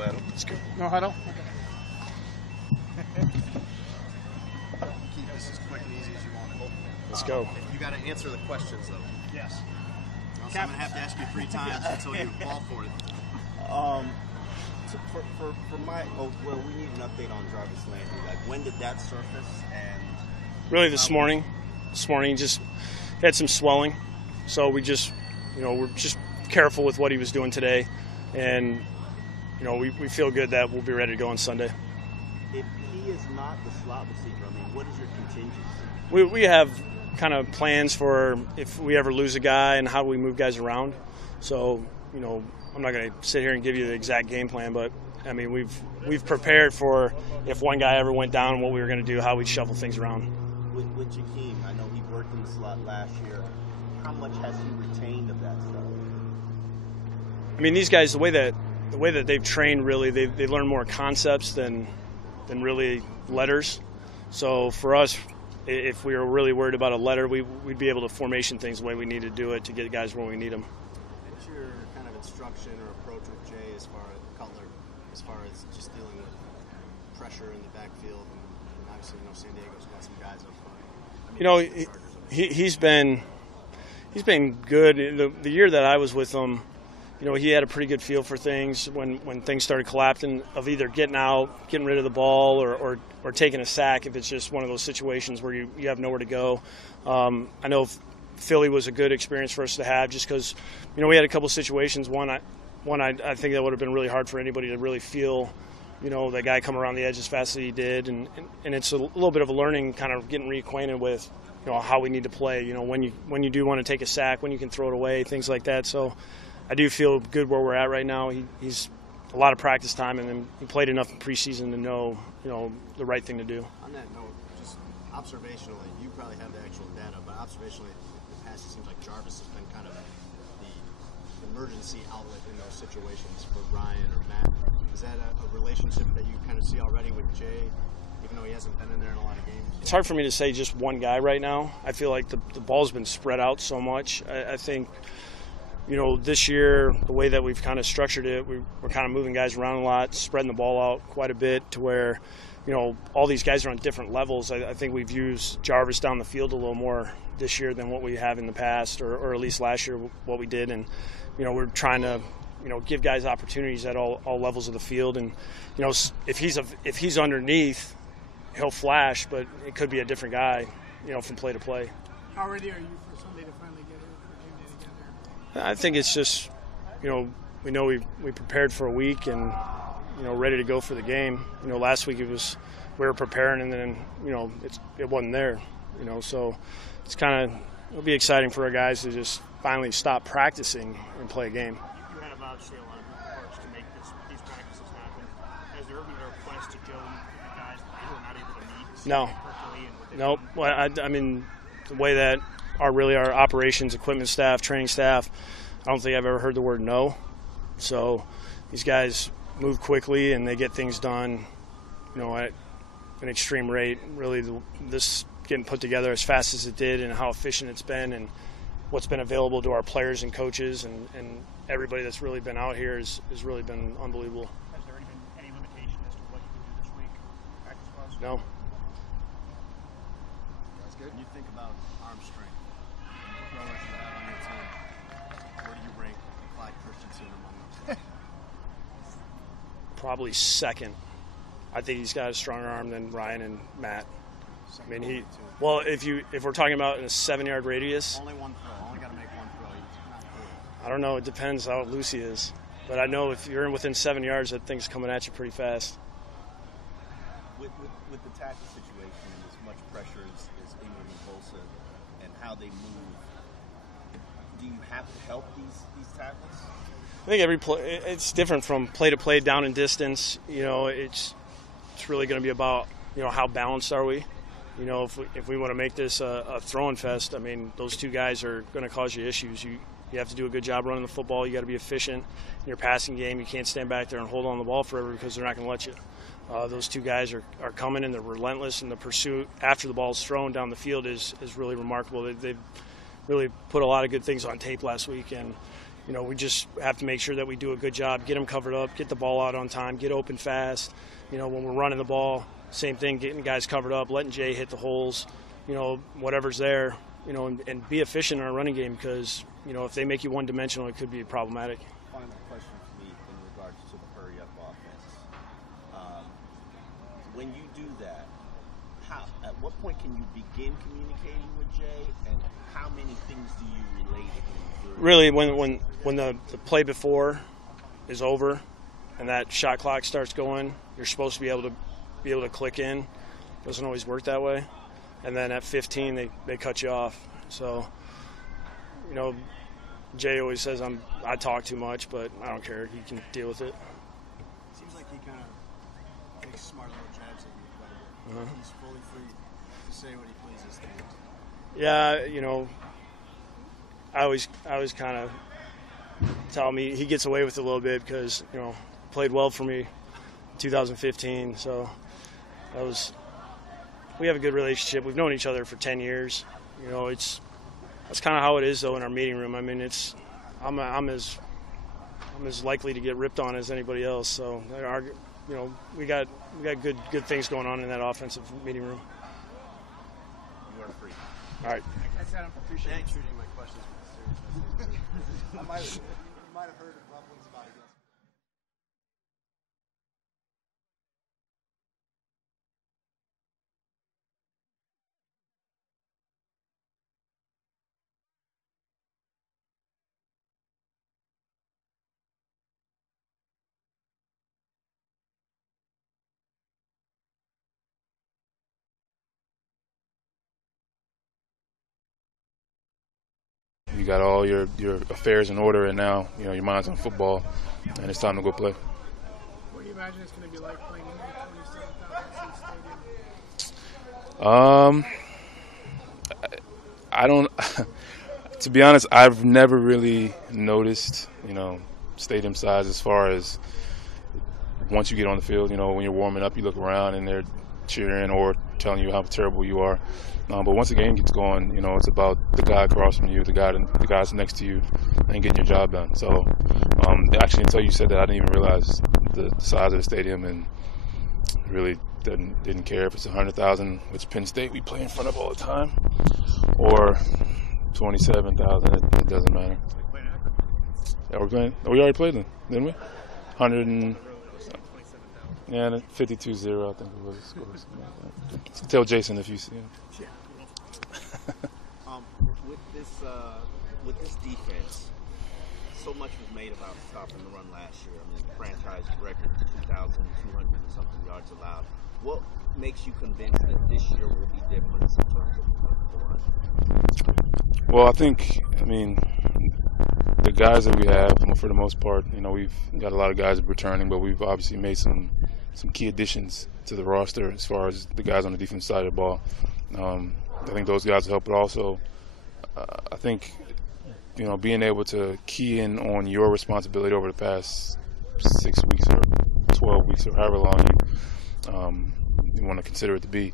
go, Adam. It's good. No huddle? Okay. Keep this as quick and easy as you want it. Let's go. You got to answer the questions, though. Yes. So I'm going to have to ask you 3 times until you fall for it. For my, we need an update on Jarvis Landry. Like, when did that surface? And Really this morning. This morning just had some swelling. So we just, we're just careful with what he was doing today. And, we feel good that we'll be ready to go on Sunday. If he is not the slot receiver, what is your contingency? We have kind of plans for if we ever lose a guy and how we move guys around. So, I'm not going to sit here and give you the exact game plan, but we've prepared for if one guy ever went down, what we were going to do, how we'd shuffle things around. With Jakeem, I know he worked in the slot last year. How much has he retained of that stuff? These guys, the way that they've trained, really, they learn more concepts than really letters. So for us, if we were really worried about a letter, we'd be able to formation things the way we need to do it to get guys where we need them. What's your kind of instruction or approach with Jay as far as just dealing with pressure in the backfield? And obviously, San Diego's got some guys up front. He's been good. The year that I was with him, he had a pretty good feel for things when things started collapsing, of either getting out, getting rid of the ball, or taking a sack if it's just one of those situations where you have nowhere to go. I know Philly was a good experience for us to have just because, we had a couple situations. One, I think that would have been really hard for anybody to really feel, that guy come around the edge as fast as he did. And it's a little bit of a learning, kind of getting reacquainted with, how we need to play, when you do want to take a sack, when you can throw it away, things like that. So I do feel good where we're at right now. He's a lot of practice time, and then he played enough in preseason to know, the right thing to do. On that note, just observationally, you probably have the actual data, but observationally, in the past, it seems like Jarvis has been kind of the emergency outlet in those situations for Ryan or Matt. Is that a relationship that you kind of see already with Jay, even though he hasn't been in there in a lot of games? It's hard for me to say just one guy right now. I feel like the ball's been spread out so much. I think, this year, the way that we've kind of structured it, we're kind of moving guys around a lot, spreading the ball out quite a bit to where, all these guys are on different levels. I think we've used Jarvis down the field a little more this year than what we have in the past, or at least last year what we did. And, we're trying to, give guys opportunities at all levels of the field. And, if he's underneath, he'll flash, but it could be a different guy, from play to play. How ready are you for Sunday to finally get it together? I think it's just, we know we prepared for a week and, ready to go for the game. Last week we were preparing, and then, it wasn't there, so it's it'll be exciting for our guys to just finally stop practicing and play a game. You have obviously a lot of moving parts to make these practices happen. Has there ever been a request to Joe for the guys who are not able to meet? No. Nope. Well, the way that our operations, equipment staff, training staff, I don't think I've ever heard the word no. So these guys move quickly and they get things done, at an extreme rate. Really, this getting put together as fast as it did, and how efficient it's been, and what's been available to our players and coaches and everybody that's really been out here has really been unbelievable. Has there been any limitation as to what you can do this week, practice-wise? No. That's good. When you think about arm strength, the throwers you have on your team, where do you rank Clyde Christensen among those? Probably second. I think he's got a stronger arm than Ryan and Matt. If we're talking about in a 7-yard radius. Only one throw. Only got to make one throw. He's not good. I don't know. It depends how loose he is. But I know if you're within 7 yards, that thing's coming at you pretty fast. With the tackle situation and as much pressure as Ingram and Bosa and how they move, do you have to help these tackles? I think every play, it's different from play to play, down in distance. It's really going to be about, how balanced are we? If we want to make this a throwing fest, those two guys are going to cause you issues. You have to do a good job running the football. You got to be efficient in your passing game. You can't stand back there and hold on the ball forever because they're not going to let you. Those two guys are coming, and they're relentless, and the pursuit after the ball is thrown down the field is really remarkable. They've really put a lot of good things on tape last week, and we just have to make sure that we do a good job, get them covered up, get the ball out on time, get open fast. When we're running the ball, same thing, getting guys covered up, letting Jay hit the holes, whatever's there, and be efficient in our running game because, if they make you one-dimensional, it could be problematic. Final question for me in regards to the hurry-up offense. When you do that, at what point can you begin communicating with Jay, and how many things do you relate to him? Really, when the play before is over and that shot clock starts going, you're supposed to be able to click in. Doesn't always work that way. And then at 15, they cut you off. So, Jay always says I talk too much, but I don't care. He can deal with it. Seems like he kind of takes smart little jabs at you, but he's fully free to say what he pleases to you. Yeah, I always kind of tell him he gets away with it a little bit because, played well for me in 2015. So we have a good relationship. We've known each other for 10 years. That's kind of how it is though in our meeting room. I mean, I'm as likely to get ripped on as anybody else. So we got good things going on in that offensive meeting room. You are free. All right. That's Adam. Appreciate Thanks it. for treating my questions with seriousness. You might have heard rumblings about it. You got all your affairs in order, and now your mind's on football, and it's time to go play. What do you imagine it's going to be like playing in the 27,000 seat stadium? I don't. To be honest, I've never really noticed, stadium size as far as once you get on the field. When you're warming up, you look around and they're cheering or telling you how terrible you are. But once the game gets going, it's about the guy across from you, the guys next to you, and getting your job done. So, actually, until you said that, I didn't even realize the size of the stadium, and really didn't care if it's 100,000, which Penn State we play in front of all the time, or 27,000. It doesn't matter. Yeah, we're playing. We already played them, didn't we? 100 and. Yeah, 52-0, I think it was. Tell Jason if you see him. With this defense, so much was made about stopping the run last year. I mean, franchise record 2,200 and something yards allowed. What makes you convinced that this year will be different in terms of the run? Well, I think, the guys that we have, for the most part, we've got a lot of guys returning, but we've obviously made some key additions to the roster as far as the guys on the defense side of the ball. I think those guys will help, but also I think, being able to key in on your responsibility over the past 6 weeks or 12 weeks or however long you want to consider it to be,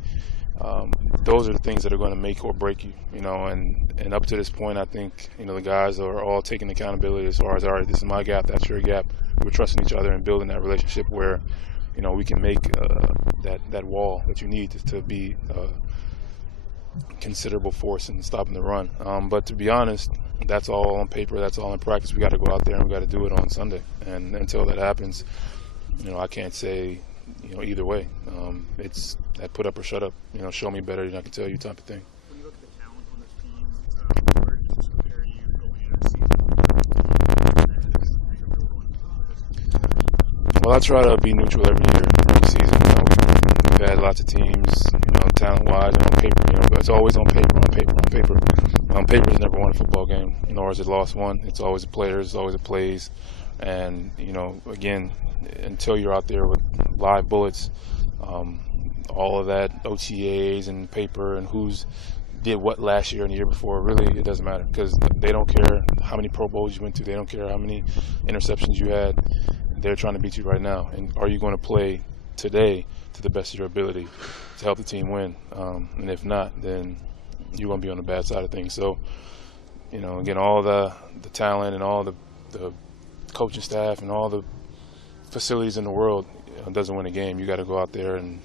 those are the things that are going to make or break you, and up to this point, I think, the guys are all taking accountability as far as, all right, this is my gap, that's your gap. We're trusting each other and building that relationship where, we can make that wall that you need to be considerable force in stopping the run. But to be honest, that's all on paper, that's all in practice. We got to go out there and we got to do it on Sunday. And until that happens, I can't say, either way. It's that put up or shut up. Show me better than I can tell you type of thing. When you look at the talent on this team, where does this compare you going into the season? Well, I try to be neutral every year, every season. We've had lots of teams, talent-wise and on paper. But it's always on paper. Paper has never won a football game, nor has it lost one. It's always the players, it's always the plays, and again, until you're out there with live bullets, all of that OTAs and paper and who's did what last year and the year before, really it doesn't matter because they don't care how many Pro Bowls you went to, they don't care how many interceptions you had. They're trying to beat you right now. And are you going to play today to the best of your ability to help the team win? And if not, then you're going to be on the bad side of things. So, again, all the talent and all the the coaching staff and all the facilities in the world doesn't win a game. You got to go out there and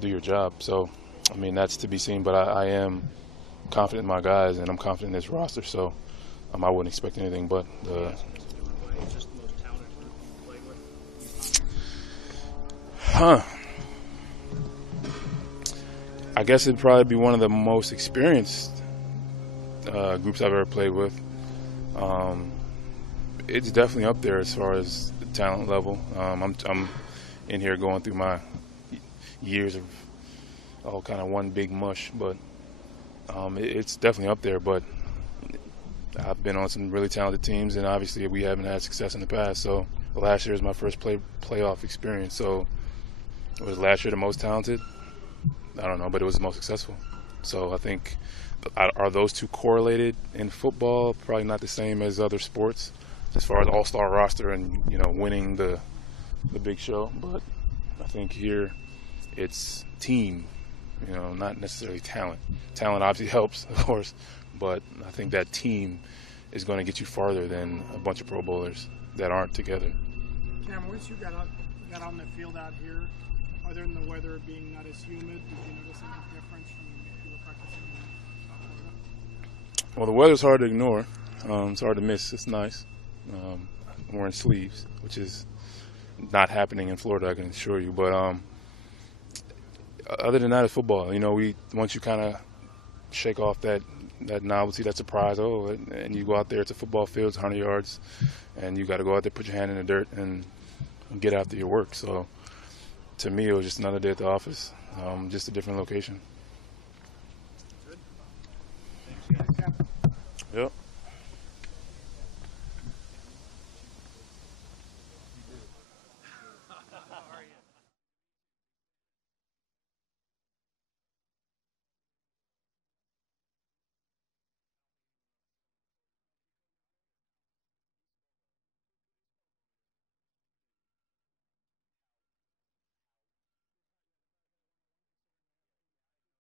do your job. So, I mean, that's to be seen. But I am confident in my guys, and I'm confident in this roster. So, I wouldn't expect anything but. I guess it'd probably be one of the most experienced groups I've ever played with. It's definitely up there as far as the talent level. I'm in here going through my years of all kind of one big mush, but it's definitely up there. But I've been on some really talented teams, and obviously we haven't had success in the past. So last year was my first playoff experience. So was last year the most talented? I don't know, but it was the most successful. So I think, are those two correlated in football? Probably not the same as other sports, as far as all-star roster and winning the big show. But I think here it's team, not necessarily talent. Talent obviously helps, of course, but I think that team is going to get you farther than a bunch of Pro Bowlers that aren't together. Cam, once you got on the field out here, other than the weather being not as humid, did you notice any difference from you were practicing in South Florida? Well, the weather's hard to ignore. It's hard to miss. It's nice. I'm wearing sleeves, which is not happening in Florida, I can assure you. But other than that, it's football. Once you kind of shake off that novelty, that surprise, and you go out there, it's a football field, it's 100 yards, and you got to go out there, put your hand in the dirt, and get after your work. So to me, it was just another day at the office, just a different location.